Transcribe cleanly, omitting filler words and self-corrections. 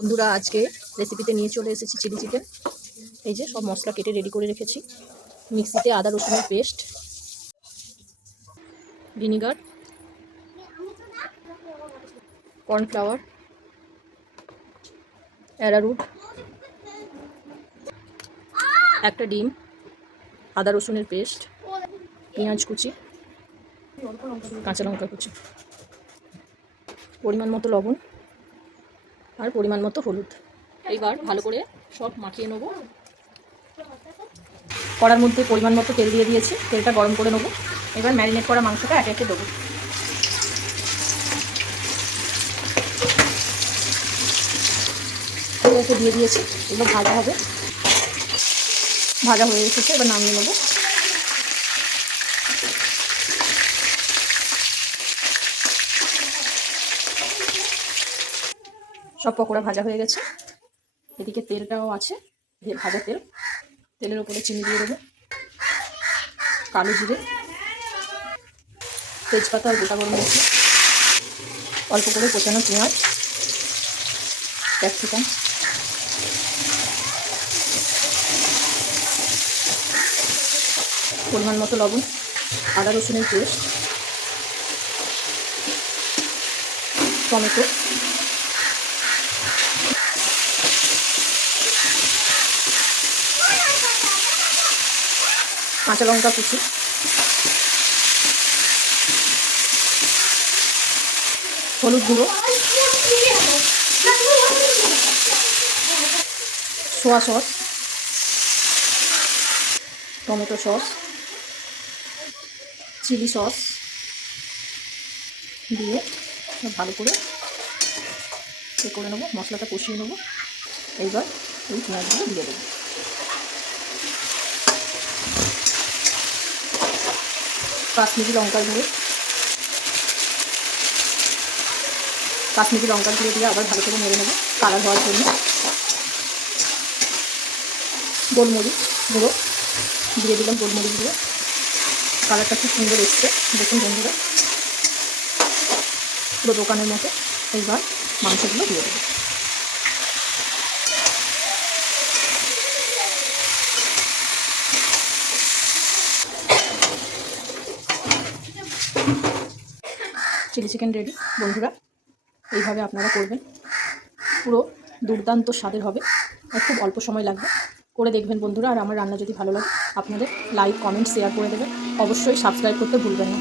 বন্ধুরা আজকে রেসিপিতে নিয়ে চলে এসেছি চিলি চিকেন। এই যে সব মশলা কেটে রেডি করে রেখেছি। মিক্সিতে আদা রসুনের পেস্ট, ভিনিগার, কর্নফ্লাওয়ার, অ্যারারুট, একটা ডিম, আদা রসুনের পেস্ট, পেঁয়াজ কুচি, কাঁচা লঙ্কা কুচি, পরিমাণ মতো লবণ আর পরিমাণ মতো হলুদ। এইবার ভালো করে সব মাখিয়ে নেব। কড়ার মধ্যে পরিমাণ মতো তেল দিয়ে দিয়েছি, তেলটা গরম করে নেব। এবার ম্যারিনেট করা মাংসটা একে একে দেবো। একে দিয়ে দিয়েছি, এবার ভাজা হবে। ভাজা হয়ে এসেছে, এবার নামিয়ে নেব। সব পকোড়া ভাজা হয়ে গেছে। এদিকে তেলটাও আছে, ভাজা তেল। তেলের উপরে চিনি দিয়ে দেবো, কালো জিরে, তেজপাতা আর গোটা গরম মশলা, অল্প করে কোচানো পেঁয়াজ, ক্যাপসিকাম, পরিমাণ মতো লবণ, আদা রসুনের পেস্ট, টমেটো, কাঁচা লঙ্কা কুচি, হলুদ গুঁড়ো, soya sauce, tomato sauce, chilli sauce দিয়ে ভালো করে করে নেবো। মশলাটা কষিয়ে নেবো। এইবার এই পেঁয়াজগুলো দিয়ে দেবো। কাশ্মীরি লঙ্কার গুঁড়ো দিয়ে আবার ভালো করে নেড়ে নেবো কালার হওয়ার জন্য। গোলমরিচ গুঁড়ো দিয়ে দিলাম, গোলমরিচ গুঁড়ো। কালারটা খুব সুন্দর এসছে, দেখুন বন্ধুরা, পুরো দোকানের মতো। এইবার মাংসগুলো দিয়ে দেবো। চিলি চিকেন রেডি বন্ধুরা। এইভাবে আপনারা করবেন, পুরো দুর্দান্ত স্বাদের হবে আর খুব অল্প সময় লাগবে। করে দেখবেন বন্ধুরা। আর আমার রান্না যদি ভালো লাগে আপনাদের লাইক, কমেন্ট, শেয়ার করে দেবেন। অবশ্যই সাবস্ক্রাইব করতে ভুলবেন না।